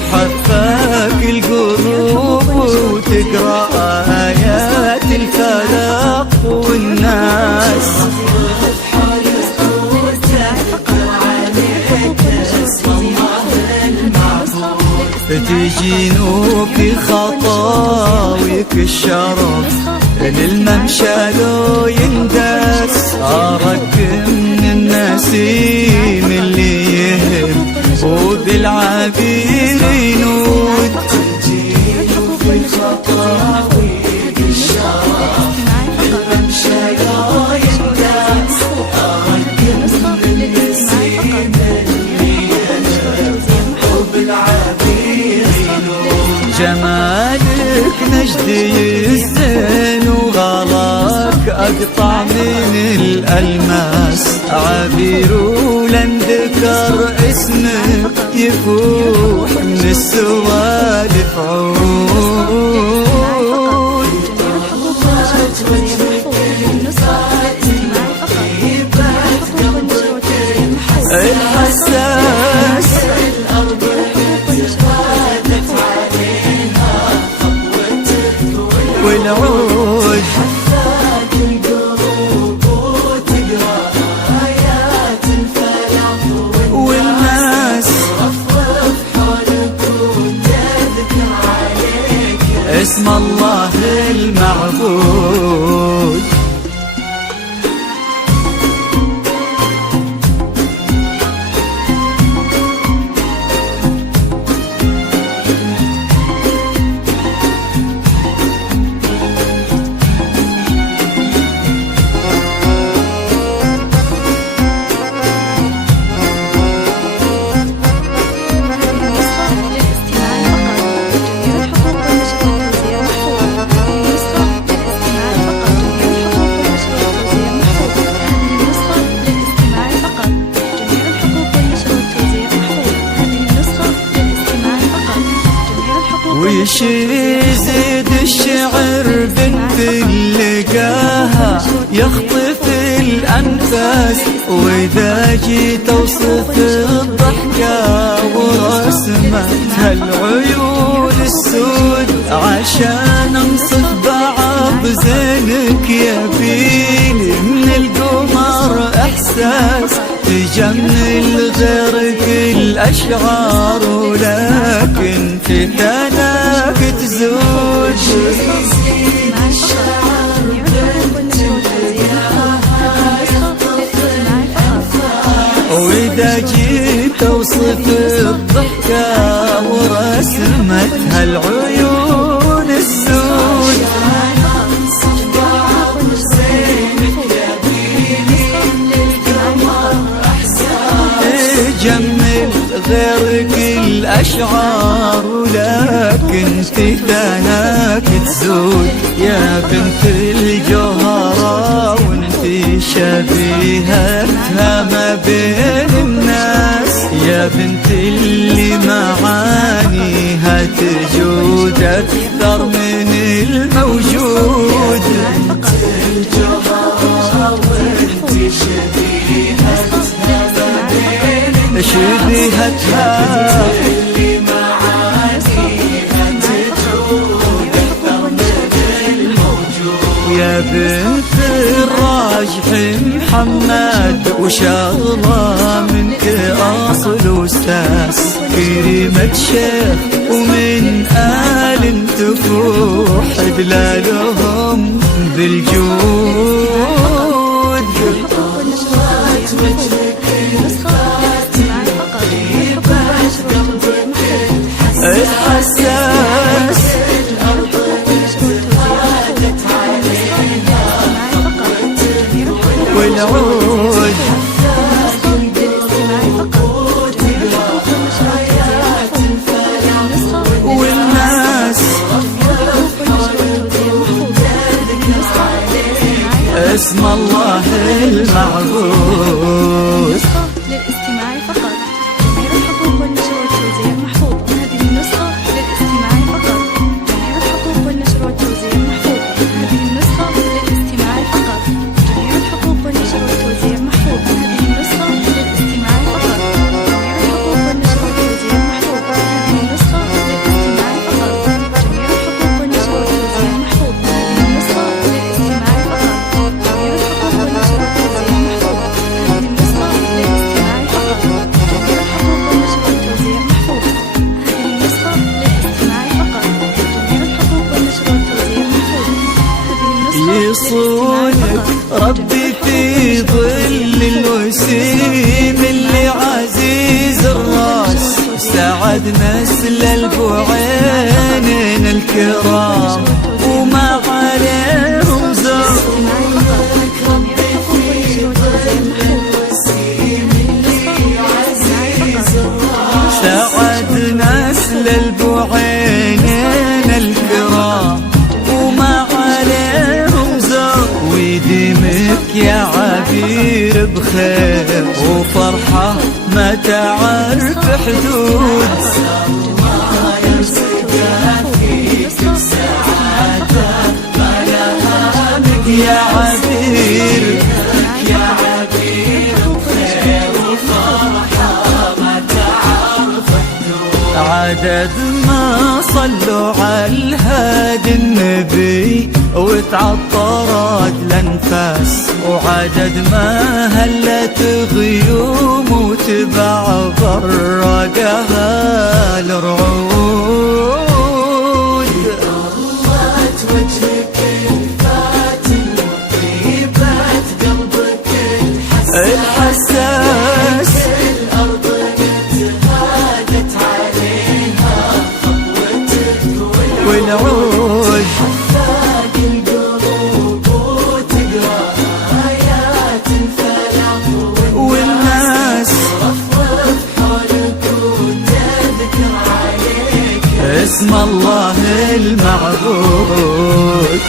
تحفك القلوب وتقرأ آيات الفلق والناس. تجينوك خطاويك الشرف للممشى لو يندس. أراك من النسيم اللي يهب وذي العبير ينود. تجينوك خطاويك الشرف للممشى لو يندس. أراك من النسيم اللي يهب وذي العبير ينود. جمالك نجدي الزين وغلاك أقطع من الألماس. عبير ولن ذكر اسمك يفوح من السوالف عود. الحساس والعود حفاك القلوب وتقرأ آيات الفلق والناس. رفرف حولك وتذكر عليك اسم الله المعبود. ويش يزيد الشعر بنت لقاها يخطف الأنفاس. وإذا جيت أوصف الضحكة ورسمتها العيون السود عشان أنصف بعض زينك يبيني من القمر إحساس. تجمل غيرك الأشعار ولكن في ثناك تزود. وإذا جيت أوصف الضحكة ورسمتها العيون السود جمل غيرك الأشعار ولكن في ثناك تزود. يا بنت الجوهرة وانت شبيهتها ما بين الناس. يا بنت اللي معانيها تجود أكثر من الموجود. بنت الجوهرة وانت شبيهتها اللي معانيها تجود أكثر من الموجود. يا بنت الراجح محمد وشغلة منك أصل أستاذ. كريمة شيخ ومن آل تفوح دلالهم بالجود. الحساس والعود والناس. اسم الله المعبود. للاستماع فقط. جميع الحقوق والنشر والتوزيع محفوظ. هذه النسخة للاستماع فقط. جميع الحقوق والنشر والتوزيع محفوظ. هذه النسخة للاستماع فقط. جميع الحقوق والنشر والتوزيع محفوظ. هذه النسخة للاستماع فقط. جميع الحقوق والنشر والتوزيع محفوظ. هذه النسخة يصونك ربي في ظل الوسيم اللي عزيز الراس سعد نسل البوعين الكرام وما عليهم زر سعد نسل البوعين الكرام وما عليهم زر ويديمك يا عبير بخير وفرحة ما تعرف حدود يا عبير يا عبير بخير وفرحة ما تعرف حدود عدد ما صلوا على الهادي النبي وتعطرت الانفاس وعدد ما هلت غيوم وتبع برقها الرعود ضلت وجهك الفاتن وطيبات قلبك الحساس الأرض هادت عليها خطوتك والعود حفاك القلوب وتقرأ آيات الفلاح والناس رفرف حولك وتذكر عليك اسم الله المعبود